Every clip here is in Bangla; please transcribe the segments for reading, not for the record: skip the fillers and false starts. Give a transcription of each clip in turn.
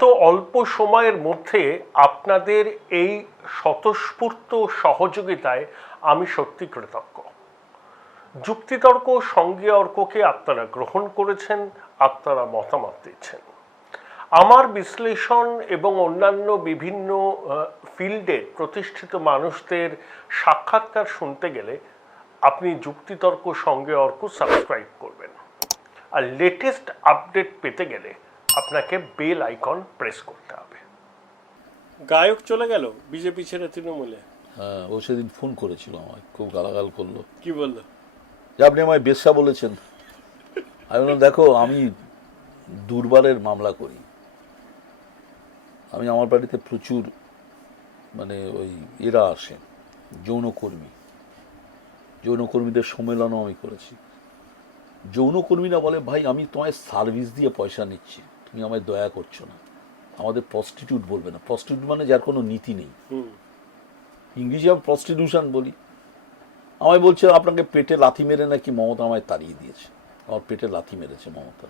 এত অল্প সময়ের মধ্যে আপনাদের এই স্বতঃস্ফূর্ত সহযোগিতায় আমি সত্যি কৃতজ্ঞ। যুক্তিতর্ক সঙ্গে অর্ককে আপনারা গ্রহণ করেছেন, আপনারা মতামত দিচ্ছেন। আমার বিশ্লেষণ এবং অন্যান্য বিভিন্ন ফিল্ডের প্রতিষ্ঠিত মানুষদের সাক্ষাৎকার শুনতে গেলে আপনি যুক্তিতর্ক সঙ্গে অর্ক সাবস্ক্রাইব করবেন, আর লেটেস্ট আপডেট পেতে গেলে আপনাকে বেল আইকন প্রেস করতে হবে। গায়ক চলে গেল বিজেপি ছেড়ে তৃণমূলে। হ্যাঁ, ও সেদিন ফোন করেছিল আমায়, খুব গালাগাল করলো। কি বললো? যে আপনি আমায় বেশ্যা বলেছেন। আমি বললাম, দেখো আমি দুর্বারের মামলা করি, আমি আমার বাড়িতে প্রচুর ওই এরা আসে যৌনকর্মীদের সম্মেলনও আমি করেছি। যৌনকর্মীরা বলে, ভাই আমি তোমায় সার্ভিস দিয়ে পয়সা নিচ্ছি, তুমি আমায় দয়া করছো না, আমাদের প্রস্টিটিউট বলবে না। প্রস্টিটিউট মানে যার কোনো নীতি নেই, ইংরেজি আমি প্রস্টিটিউশন বলি। আমায় বলছে আপনাকে পেটে লাথি মেরে নাকি মমতা আমায় তাড়িয়ে দিয়েছে, আমার পেটে লাথি মেরেছে মমতা।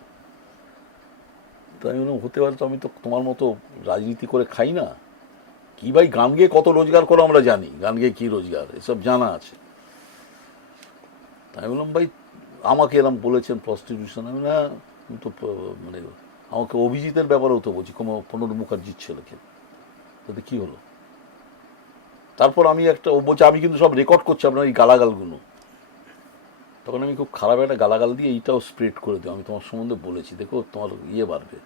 তাই আমি হতে পারে, তো আমি তো তোমার মতো রাজনীতি করে খাই না। কি ভাই, গান গেয়ে কত রোজগার করো আমরা জানি, গান গেয়ে কী রোজগার এসব জানা আছে। তাই বললাম, ভাই আমাকে এরম বলেছেন প্রস্টিটিউশন। আমি না, তো আমাকে অভিজিতের ব্যাপারেও তো বলছি, প্রণব মুখার্জির ছেলেকে, তাতে কী হলো? তারপর আমি ও বলছে আমি কিন্তু সব রেকর্ড করছি আপনার এই গালাগালগুলো। তখন আমি খুব খারাপ একটা গালাগাল দিয়ে এইটাও স্প্রেড করে দিই, আমি তোমার সম্বন্ধে বলেছি, দেখো তোমার বাড়বে,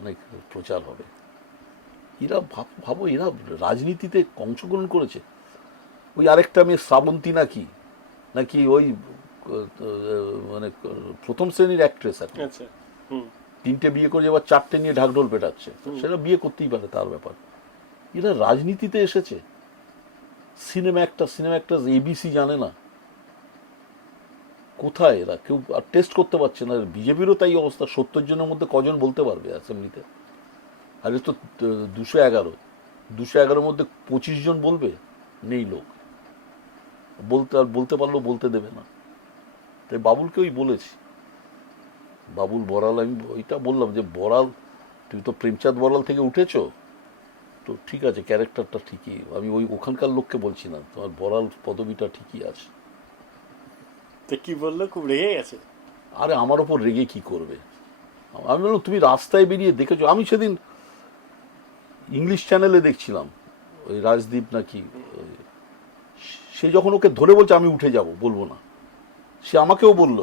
অনেক প্রচার হবে। এরা ভাবো এরা রাজনীতিতে অংশগ্রহণ করেছে। ওই আরেকটা মেয়ে শ্রাবন্তী নাকি ওই প্রথম শ্রেণীর অ্যাক্ট্রেস আর কি, 3টে বিয়ে করে এবার 4টে নিয়ে ঢাকঢোল পেটাচ্ছে। সেটা বিয়ে করতেই পারে, তার ব্যাপার। এরা রাজনীতিতে এসেছে। সিনেমা একটা এবিসি জানে না, কোথায় এরা? কেউ আর টেস্ট করতে পারছে না। বিজেপিরও তাই অবস্থা। 70 জনের মধ্যে কজন বলতে পারবে অ্যাসেম্বলিতে? আরে তো 211 মধ্যে 25 জন বলবে, নেই লোক। বলতে পারলেও বলতে দেবে না। তাই বাবুলকে ওই বলেছি, বাবুল বড়াল, আমি ওইটা বললাম যে বড়াল, তুমি তো প্রেমচাঁদ বড়াল থেকে উঠেছো, তো ঠিক আছে, ক্যারেক্টারটা ঠিকই। আমি ওখানকার লোককে বলছি না, তোমার বড়াল পদবিটা ঠিকই আছে। তো কি বললো? খুব রেগে গেছে। আরে আমার ওপর রেগে কি করবে? আমি বললাম তুমি রাস্তায় বেরিয়ে দেখেছো? আমি সেদিন ইংলিশ চ্যানেলে দেখছিলাম, ওই রাজদীপ নাকি, সে যখন ওকে ধরে বলছে আমি উঠে যাব, বলবো না, সে আমাকেও বলল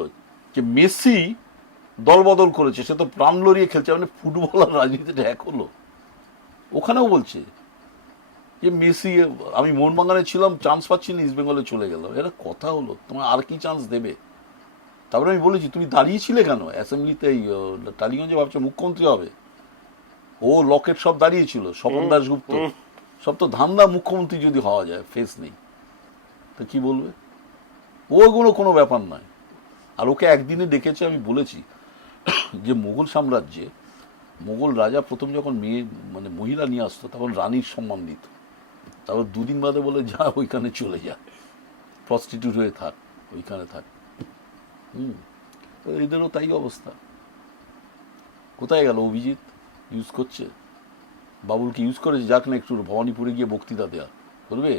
যে মেসি দল বদল করেছে, সে তো প্রাণ লড়িয়ে খেলছে। ফুটবল আর রাজনীতিটা এক হলো? ওখানেও বলছে যে মেসি, আমি মোহনবাগানে ছিলাম, চান্স পাচ্ছি না, ইস্ট বেঙ্গলে চলে গেল। এরা কথা হলো? তোমার আর কি চান্স দেবে? তারপরে আমি বলেছি তুমি দাঁড়িয়েছিলে কেন অ্যাসেম্বলিতে? টালিগঞ্জে ভাবছো মুখ্যমন্ত্রী হবে? ও লকেট সব দাঁড়িয়েছিল, স্বপন দাশগুপ্ত সব তো ধান্দা। মুখ্যমন্ত্রী যদি হওয়া যায়, ফেস নেই, তো কি বলবে? ওগুলো কোনো ব্যাপার নয়। আর ওকে একদিনে ডেকেছে, আমি বলেছি যে মোগল সাম্রাজ্যে মোগল রাজা প্রথম যখন মহিলা নিয়ে আসতো, তখন রানীর সম্মান দিত। তারপর 2 দিন বাদে বলে যা ওইখানে চলে যা, প্রস্টিটিউট হয়ে থাক, ওইখানে থাক। এদেরও তাই অবস্থা। কোথায় গেল অভিজিৎ? ইউজ করছে বাবুলকে, ইউজ করেছে, যাক না একটু ভবানীপুরে গিয়ে বক্তৃতা দেওয়া করবে।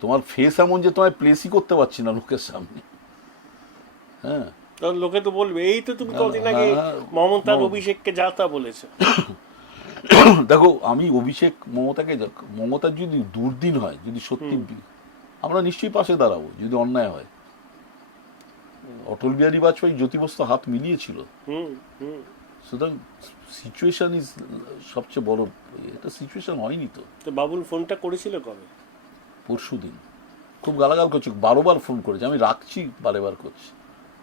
তোমার ফেস এমন যে তোমায় প্লেসই করতে পারছি না লোকের সামনে। হ্যাঁ, লোকে তো বলবে এই তো তুমি কদিন আগে মমতার অভিষেককে যা তা বলেছো। দেখো আমি অভিষেক মমতার যদি দুর্দিন হয়, যদি সত্যি, আমরা নিশ্চয়ই পাশে দাঁড়াবো যদি অন্যায় হয়। অটল বিহারী বাজপেয়ী জ্যোতি বসু হাত মিলিয়েছিল। সুতরাং সিচুয়েশন ইজ সবচেয়ে বড়। এটা সিচুয়েশন হয়নি তো। বাবুল ফোনটা করেছিল কবে? পরশুদিন। খুব গালাগাল করছে, 12 বার ফোন করেছে। আমি রাখছি, বারেবার করছি।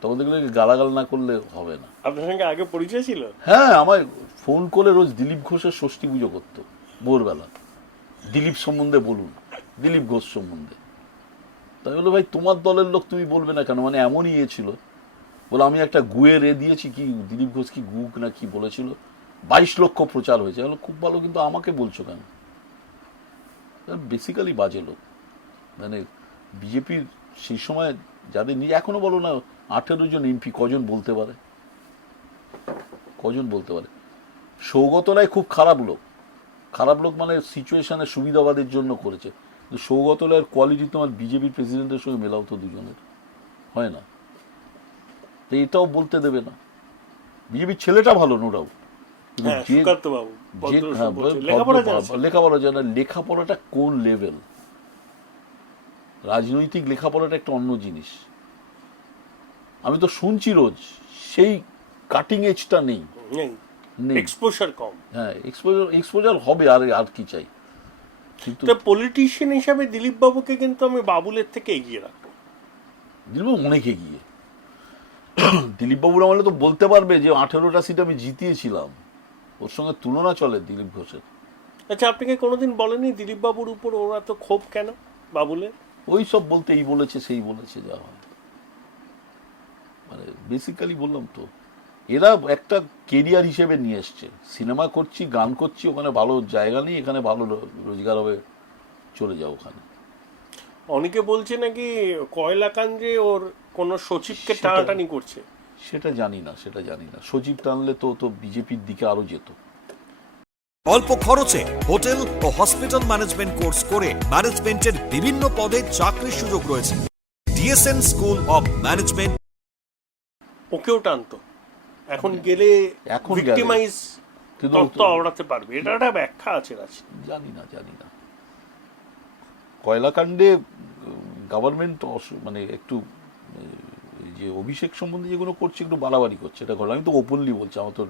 তখন দেখলে গালাগাল না করলে হবে না। আপনার সঙ্গে আগে পরিচয় ছিল? হ্যাঁ, আমায় ফোন করে রোজ দিলীপ ঘোষের ষষ্ঠী পুজো করতো ভোরবেলা। দিলীপ সম্বন্ধে বলুন, দিলীপ ঘোষ সম্বন্ধে। তাই বলো ভাই তোমার দলের লোক তুমি বলবে না কেন? এমনই ছিল। বলে আমি একটা গুয়ের দিয়েছি, কি দিলীপ ঘোষ কি গুক না কি বলেছিল, 22 লক্ষ প্রচার হয়েছে। খুব ভালো, কিন্তু আমাকে বলছো কেন? বেসিক্যালি বাজে লোক। বিজেপির সেই সময় যাদের নিয়ে, এখনো বলো না 18 জন এমপি, কজন বলতে পারে? সৌগত রায় খুব খারাপ লোক মানে সিচুয়েশনের সুবিধাবাদের জন্য করেছে, কিন্তু সৌগত রায়ের কোয়ালিটি তোমার বিজেপির প্রেসিডেন্টের সঙ্গে মেলাও তো দুজনের হয় না, তো এটাও বলতে দেবে না। বিজেপির ছেলেটা ভালো, নো ডাউট, লেখাপড়া জানে, লেখাপড়াটা কোন লেভেল, রাজনৈতিক লেখাপড়াটা একটা অন্য জিনিস। আমি তো শুনছি রোজ সেই কাটিং এজটা নেই, এক্সপোজার কম। হ্যাঁ, এক্সপোজার হবে, আর কি চাই। কিন্তু পলিটিশিয়ান হিসাবে দিলীপ বাবুকে কিন্তু আমি বাবুলের থেকে এগিয়ে রাখবো। দিলীপবাবু অনেক এগিয়ে। দিলীপ বাবুর আমলে তো বলতে পারবে যে 18টা সিট আমি জিতিয়েছিলাম, ওর সঙ্গে তুলনা চলে দিলীপ ঘোষের। আচ্ছা, আপনাকে কোনোদিন বলেনি দিলীপ বাবুর উপর ওরা তো ক্ষোভ কেন বাবুলের? ওই সব বলতে এই বলেছে সেই বলেছে, যা হয় মানে বেসিক্যালি বললাম তো, এরা একটা কেরিয়ার হিসেবে নিয়ে এসছে, সিনেমা করছি, গান করছি, ওখানে ভালো জায়গা নেই, এখানে ভালো রোজগার হবে, চলে যাও ওখানে। অনেকে বলছে নাকি কয়লা কাণ্ডে ওর কোন সচিবকে টানাটানি করছে। সেটা জানি না, সচিব টানলে তো বিজেপির দিকে আরো যেত। অল্প খরচে হোটেল ও হসপিটাল ম্যানেজমেন্ট কোর্স করে ম্যানেজমেন্টের বিভিন্ন পদে চাকরির সুযোগ রয়েছে। DSN school of management. ওকেও টানতো, এখন গেলে ভিক্টিমাইজ তত্ত্ব আওড়াতে পারবে, এটা একটা ব্যাখ্যা আছে। জানি না কয়লাকাণ্ডে গভর্নমেন্ট মানে একটু যে অভিষেক সম্বন্ধে যেগুলো করছে একটু বাড়াবাড়ি করছে, এটা আমি তো ওপেনলি বলছি। আমার তো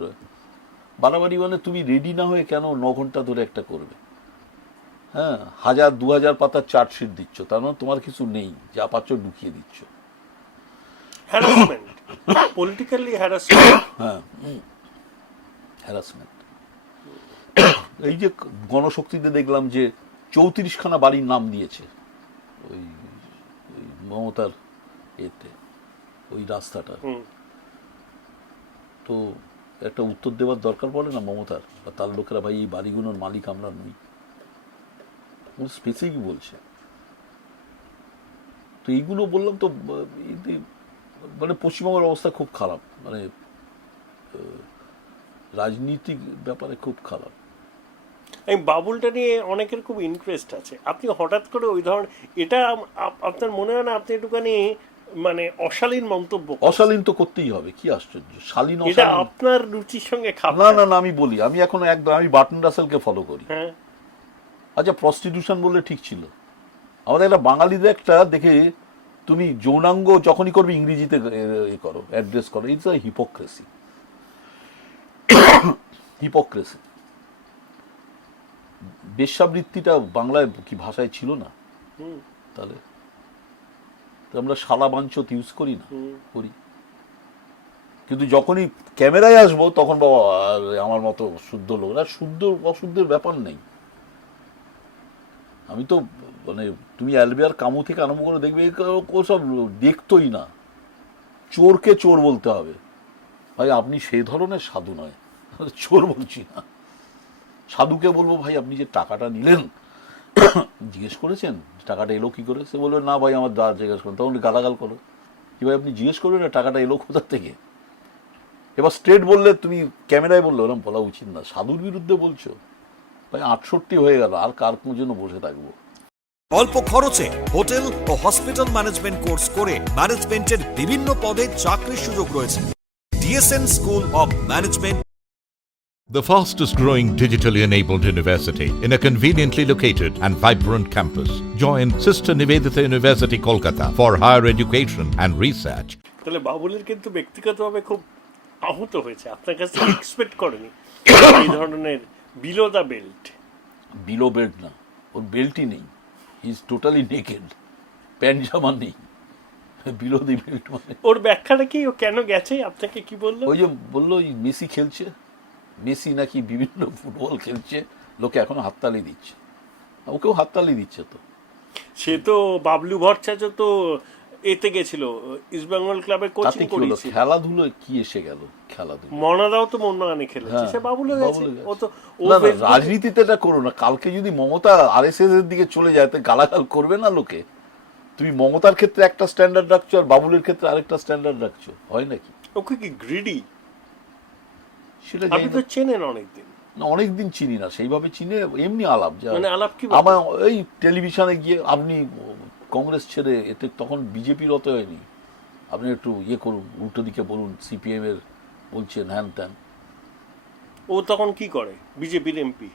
বাড়াবাড়ি মানে তুমি রেডি না হয়ে কেন 9 ঘন্টা ধরে একটা করবে? হ্যাঁ, 1000-2000 পাতার চার্জশিট দিচ্ছ, তার মানে তোমার কিছু নেই, যা পাচ্ছ ঢুকিয়ে দিচ্ছ। Harassment, politically harassment. হ্যাঁ, হ্যারাসমেন্ট। এই যে গণশক্তিতে দেখলাম যে 34খানা বাড়ির নাম দিয়েছে ওই মমতার এতে, ওই রাস্তাটা। তো একটা উত্তর দেওয়ার দরকার পড়ে না মমতার বা তার লোকেরা, ভাই এই বাড়িগুলোর মালিক আমরা নই, স্পেসিফিক বলছে। তো এইগুলো বললাম তো, মানে পশ্চিমবঙ্গের অবস্থা খুব খারাপ, মানে রাজনীতিক ব্যাপারে খুব খারাপ। এই বাবুলটা নিয়ে অনেকের খুব ইন্টারেস্ট আছে। আপনি হঠাৎ করে ওই ধরনের, এটা আপনার মনে হয় না আপনি একটুখানি মানে অশালীন মন্তব্য? অশালীন তো করতেই হবে, কি আশ্চর্য, শালীন এটা আপনার রুচির সঙ্গে খাপ না। আমি বলি, আমি এখন একদম আমি বার্টন রাসেলকে ফলো করি। হ্যাঁ, আচ্ছা, প্রস্টিটিউশন বললে ঠিক ছিল, আমাদের একটা বাঙালিদের একটা দেখে তুমি যৌনাঙ্গ যখনই করবে ইংরেজিতে করো, অ্যাড্রেস করো, ইটস আ হিপোক্রেসি। বেশ্যাবৃত্তিটা বাংলায় কি ভাষায় ছিল না? তাহলে আমরা শালা বাঞ্চত ইউজ করি না, করি, কিন্তু যখনই ক্যামেরায় আসবো তখন বাবা আমার মতো শুদ্ধ লোক, আর শুদ্ধ অশুদ্ধের ব্যাপার নেই। আমি তো মানে তুমি অ্যালবেয়ার কামু থেকে আরম্ভ করে দেখবে ওসব দেখতোই না, চোরকে চোর বলতে হবে। ভাই আপনি সেই ধরনের সাধু নয়, চোর বলছি না। সাধুকে বলবো ভাই আপনি যে টাকাটা নিলেন জিজ্ঞেস করেছেন টাকাটা এলো কি করে? সে বলবে না ভাই আমার দাঁড় জিজ্ঞেস করেন, তখন গালাগাল করো কি ভাই আপনি জিজ্ঞেস করবেন না টাকাটা এলো কোথার থেকে? এবার স্ট্রেট বললে, তুমি ক্যামেরায় বললে ওরকম বলা উচিত না। সাধুর বিরুদ্ধে বলছো ভাই, 68 হয়ে গেল, আর কার জন্য বসে থাকবো? অল্প খরচে হোটেল ও হসপিটাল ম্যানেজমেন্ট কোর্স করে ম্যানেজমেন্টের বিভিন্ন পদে চাকরির সুযোগ রয়েছে। DSN school of management. The fastest growing digitally enabled university in a conveniently located and vibrant campus. Join Sister Nivedita University, Kolkata for higher education and research. তাহলে বাবুলের কিন্তু ব্যক্তিগতভাবে খুব আহত হয়েছে, আপনার কাছে এক্সপেক্ট করেনি এই ধরনের below the belt. Below belt না, ওর বেল্টই নেই, he is totally naked, pant জামা নেই, বিলো দি বেল্ট মানে। ওর ব্যাখ্যাটা কি, ও কেন গেছে আপনাকে কি বললো? ওই যে বললো মেসি খেলছে, মেসি নাকি বিভিন্ন ফুটবল খেলছে, লোকে এখনো হাততালি দিচ্ছে, ওকেও হাততালি দিচ্ছে। তো সে তো বাবলু ভট্টাচার্য তো এতে গেছিল, ইস্ট বেঙ্গল ক্লাবে কোচিং করেছে। খেলাধুলো কি এসে গেল? খেলাধুলো মনাদাও তো মোহনবাগানে খেলেছে, সে বাবুলে গেছে। ও তো রাজনীতিতে এটা করো না। কালকে যদি মমতা আরএসএস এর দিকে চলে যায়, তো গালাগাল করবে না লোকে? তুমি মমতার ক্ষেত্রে একটা স্ট্যান্ডার্ড রাখছো আর বাবুলের ক্ষেত্রে আরেকটা স্ট্যান্ডার্ড রাখছো, হয় নাকি? ওকে কি গ্রিডি? সেটা আপনি জানি তো না। চেনেন অনেকদিন, না, অনেকদিন চিনি না সেইভাবে, চিনে এমনি আলাপ যা মানে আলাপ কি আমার এই টেলিভিশনে গিয়ে আপনি কংগ্রেস ছেড়ে এতে তখন বিজেপির অত হয়নি, আপনি একটু ইয়ে করুন, উল্টো দিকে বলুন, সিপিএম এর বলছেন হ্যান ত্যান। ও তখন কি করে? বিজেপির এমপি?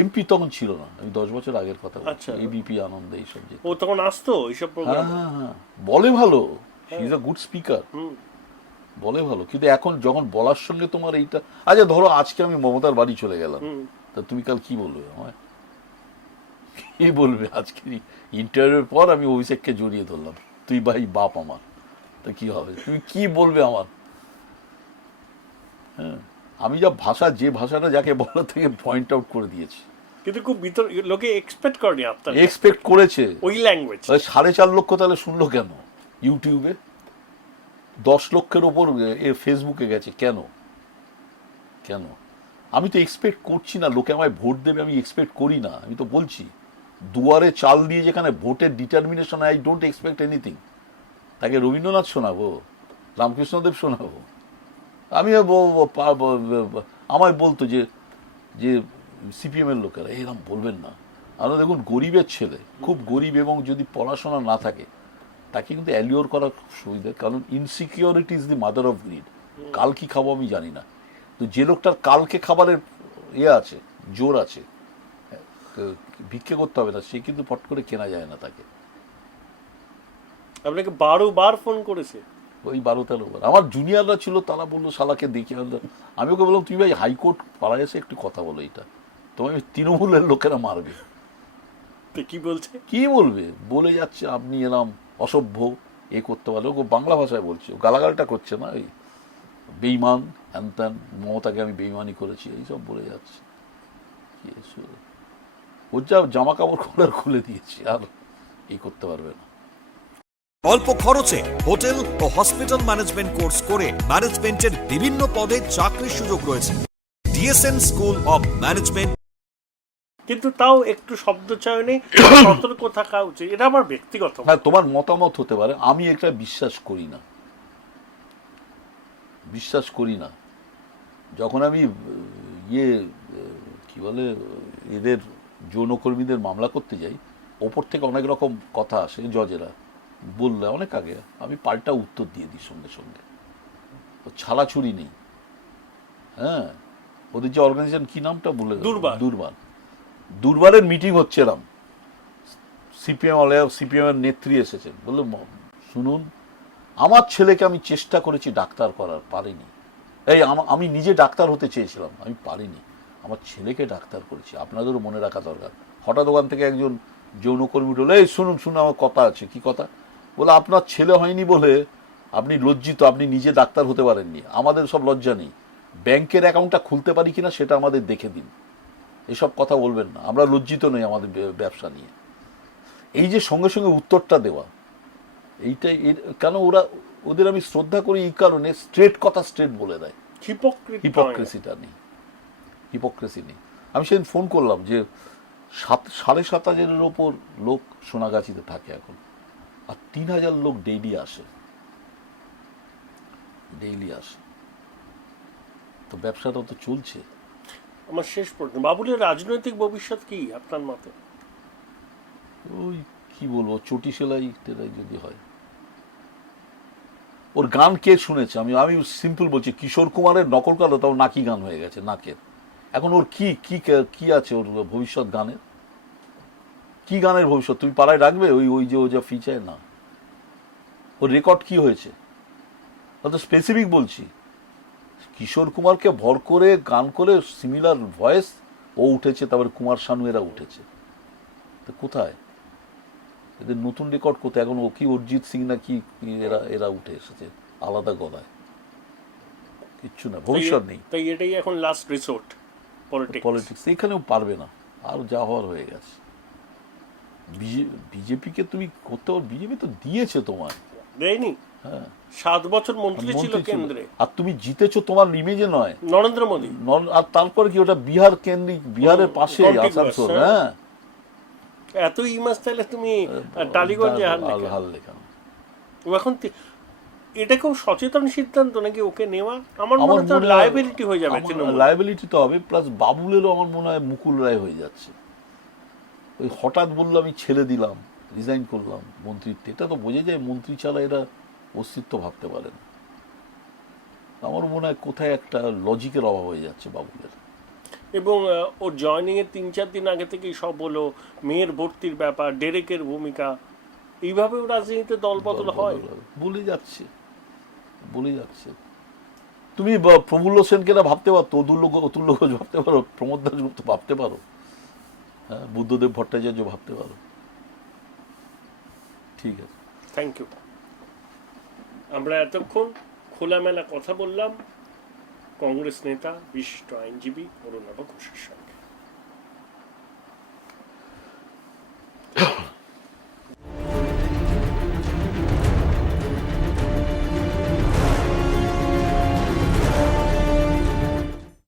এমপি তখন ছিল না, আমি 10 বছর আগের কথা বলছি। আচ্ছা। এবিপি আনন্দ এইসব যে, ও তখন আসতো এইসব হ্যাঁ প্রোগ্রাম? হ্যাঁ হ্যাঁ, বলে ভালো, he is a good speaker, hmm. বলে ভালো। কিন্তু এখন যখন বলার সঙ্গে তোমার এইটা, আচ্ছা ধরো আজকে আমি মমতার বাড়ি চলে গেলাম, তা তুমি কাল কি বলবে আমায়? কি বলবে? আজকে ইন্টারভিউর পর আমি অভিষেককে জড়িয়ে ধরলাম, তুই ভাই বাপ আমার, তা কি হবে? তুমি কি বলবে আমার? হ্যাঁ, আমি যা ভাষা, যে ভাষাটা যাকে বলা থেকে পয়েন্ট আউট করে দিয়েছি। কিন্তু খুব ভিতর লোকে এক্সপেক্ট করেনি আপনার এক্সপেক্ট করেছে, ওই ল্যাঙ্গুয়েজ। 4.5 লক্ষ তাহলে শুনলো কেন ইউটিউবে? 10 লক্ষের ওপর ফেসবুকে গেছে কেন? কেন? আমি তো এক্সপেক্ট করছি না লোকে আমায় ভোট দেবে, আমি এক্সপেক্ট করি না। আমি তো বলছি, দুয়ারে চাল দিয়ে যেখানে ভোটের determination, I don't expect anything. তাকে রবীন্দ্রনাথ শোনাবো, রামকৃষ্ণদেব শোনাবো? আমি আমায় বলতো যে যে সিপিএম এর লোকেরা এরকম বলবেন না। আমরা দেখুন, গরিবের ছেলে, খুব গরিব, এবং যদি পড়াশোনা না থাকে তাকে কিন্তু অ্যালিওর করা সুবিধা, কারণ insecurity is the mother of grid. কাল কি খাবো আমি জানি না, তো যে লোকটার কালকে খাবারের আছে, জোর আছে, ভিক্ষে করতে হবে না, সে কিন্তু পট করে কেনা যায় না তাকে। আপনাকে 12 বার ফোন করেছে? ওই 12-13 বার। আমার জুনিয়ররা ছিল, তারা বললো শালাকে দেখে আনলাম। আমি ওকে বললাম, তুই ভাই হাইকোর্ট পাড়ায় এসে একটু কথা বলো, এটা তোমায় তৃণমূলের লোকেরা মারবে। তো কি বলছে? কি বলবে? বলে যাচ্ছে আপনি এরম অসভ্য, এ করতে পারলে, ও বাংলা ভাষায় বলছে, ও গালাগালটা করছে না, ওই বেইমান হ্যান ত্যান, মমতাকে আমি বেইমানি করেছি, এইসব বলে যাচ্ছে। ওর যা জামা কাপড় খোলার খুলে দিয়েছি, আর এই করতে পারবে না। অল্প খরচে হোটেল ও হসপিটাল ম্যানেজমেন্ট কোর্স করে ম্যানেজমেন্টের বিভিন্ন পদে চাকরির সুযোগ রয়েছে। DSN school of management. কিন্তু তাও একটু শব্দ চয়নে সতর্ক থাকা উচিত, এটা আমার ব্যক্তিগত। হ্যাঁ, তোমার মতামত হতে পারে, আমি এটা বিশ্বাস করি না, বিশ্বাস করি না। যখন আমি কি বলে, এদের যৌনকর্মীদের মামলা করতে যাই, ওপর থেকে অনেক রকম কথা আসে, জজেরা বললে অনেক আগে, আমি পাল্টা উত্তর দিয়ে দিই সঙ্গে সঙ্গে, ছাড়াছুড়ি নেই। হ্যাঁ, ওদের যে অর্গানাইজেশন, কি নামটা বলে, দুর্বারের মিটিং হচ্ছে, এরম সিপিএম এর নেত্রী এসেছেন, বললো শুনুন, আমার ছেলেকে আমি চেষ্টা করেছি ডাক্তার করার, পারিনি। আমি নিজে ডাক্তার হতে চেয়েছিলাম, আমি পারিনি, আমার ছেলেকে ডাক্তার করেছি, আপনাদেরও মনে রাখা দরকার। হঠাৎ ওখান থেকে একজন যৌনকর্মী বলল, এই শুনুন শুনুন, আমার কথা আছে। কি কথা? বলে, আপনার ছেলে হয়নি বলে আপনি লজ্জিত, আপনি নিজে ডাক্তার হতে পারেননি, আমাদের সব লজ্জা নেই, ব্যাংকের অ্যাকাউন্টটা খুলতে পারি কিনা সেটা আমাদের দেখে দিন, এসব কথা বলবেন না, আমরা লজ্জিত নই আমাদের ব্যবসা নিয়ে। এই যে সঙ্গে সঙ্গে উত্তরটা দেওয়া, এইটাই কেন ওদের আমি শ্রদ্ধা করি এই কারণে, স্ট্রেট কথা স্ট্রেট বলে দেয়, হিপোক্রেসিটা নেই, হিপোক্রেসি নেই। আমি সেদিন ফোন করলাম যে 7,500-এর ওপর লোক সোনাগাছিতে থাকে এখন, আর 3,000 লোক ডেইলি আসে, তো ব্যবসাটা তো চলছে। আমার শেষ প্রশ্ন, বাবুলের রাজনৈতিক ভবিষ্যৎ কি আপনার মতে? ওই কি বলবো, চটি সেলাই টেলাই যদি হয়। ওর গান কে শুনেছে? আমি সিম্পল বলছি, কিশোর কুমারের নকল করা, তাও নাকি গান হয়ে গেছে, নাকের। এখন ওর কি আছে ওর ভবিষ্যৎ গানের? কি গানের ভবিষ্যৎ তুমি পাড়ায় রাখবে? ওই যে ও যা ফিচায় না, ওর রেকর্ড কি হয়েছে? তো স্পেসিফিক বলছি, কিশোর কুমারকে ভর করে গান করে সিমিলার ভয়েস ও উঠেছে, তারপরে কুমার শানু এরা উঠেছে, তো কোথায় এদের নতুন রেকর্ড? কোথায় এখন? ও কি অরিজিৎ সিং না কি এরা উঠে এসেছে আলাদা গলায়, কিচ্ছু না, ভবিষ্যৎ নেই। তাই এটাই এখন লাস্ট রিসোর্ট পলিটিক্স। এখানেও পারবে না, আর যা হওয়ার হয়ে গেছে। বিজেপিকে তুমি করতে পারো? বিজেপি তো দিয়েছে তোমার, দেয়নি? হ্যাঁ, 7 বছর মন্ত্রী ছিল কেন্দ্রে, আর তুমি জিতেছো তোমার ইমেজে নয়, নরেন্দ্র মোদী। আর তারপরে কি ওটা বিহার কেন্দ্রিক, বিহারের পাশে আসানসোল। হ্যাঁ, এত ইমেজ তাহলে তুমি টালিগঞ্জে হার লেখা। লেখা ও এখন এটা খুব সচেতন সিদ্ধান্ত নাকি ওকে নেওয়া? আমার মনে আমার হয় মনে হয় লায়াবিলিটি হয়ে যাবে তৃণমূল। লায়াবিলিটি তো হবে, প্লাস বাবুলেরও আমার মনে হয় মুকুল রায় হয়ে যাচ্ছে। ওই হঠাৎ বললো আমি ছেড়ে দিলাম, রিজাইন করলাম মন্ত্রিত্বে, এটা তো বোঝা যায় মন্ত্রী ছাড়া এরা অস্তিত্ব ভাবতে পারে না। আমার মনে হয় কোথায় একটা লজিকের অভাব হয়ে যাচ্ছে বাবুলের। এবং ওর জয়নিং এর 3-4 দিন আগে থেকেই সব হলো, মেয়ের ভর্তির ব্যাপার, ডেরেকের ভূমিকা, এইভাবেও রাজনীতিতে দলবদল হয়। বলে যাচ্ছে। তুমি প্রফুল্ল সেনকে না ভাবতে পারতো, অতুল্য ঘোষ ভাবতে পারো, প্রমোদ দাশগুপ্ত ভাবতে পারো, হ্যাঁ, বুদ্ধদেব ভট্টাচার্য ভাবতে পারো। ঠিক আছে, থ্যাংক ইউ। আমরা এতক্ষণ খোলামেলা কথা বললাম কংগ্রেস নেতা বিশিষ্ট আইনজীবী অরুণাভ ঘোষের সঙ্গে।